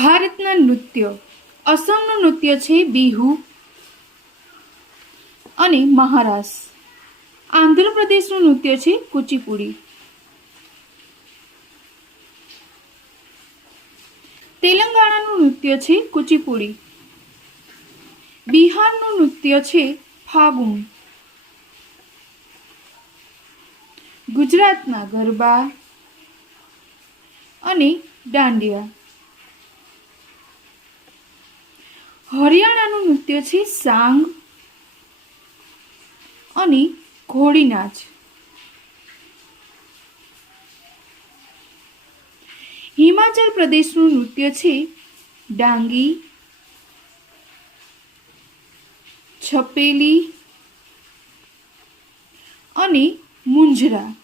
ભારતના નૃત્ય. અસમનું નૃત્ય છે બિહુ અને મહારાસ. આંધ્રપ્રદેશનું નૃત્ય છે કુચીપુડી. તેલંગાણાનું નૃત્ય છે કુચીપુડી. બિહારનું નૃત્ય છે ફાગુન. ગુજરાતના ગરબા અને દાંડિયા. હરિયાણાનું નૃત્ય છે સાંગ અને ઘોડી નાચ. હિમાચલ પ્રદેશનું નૃત્ય છે ડાંગી, છપેલી અને મુંજરા.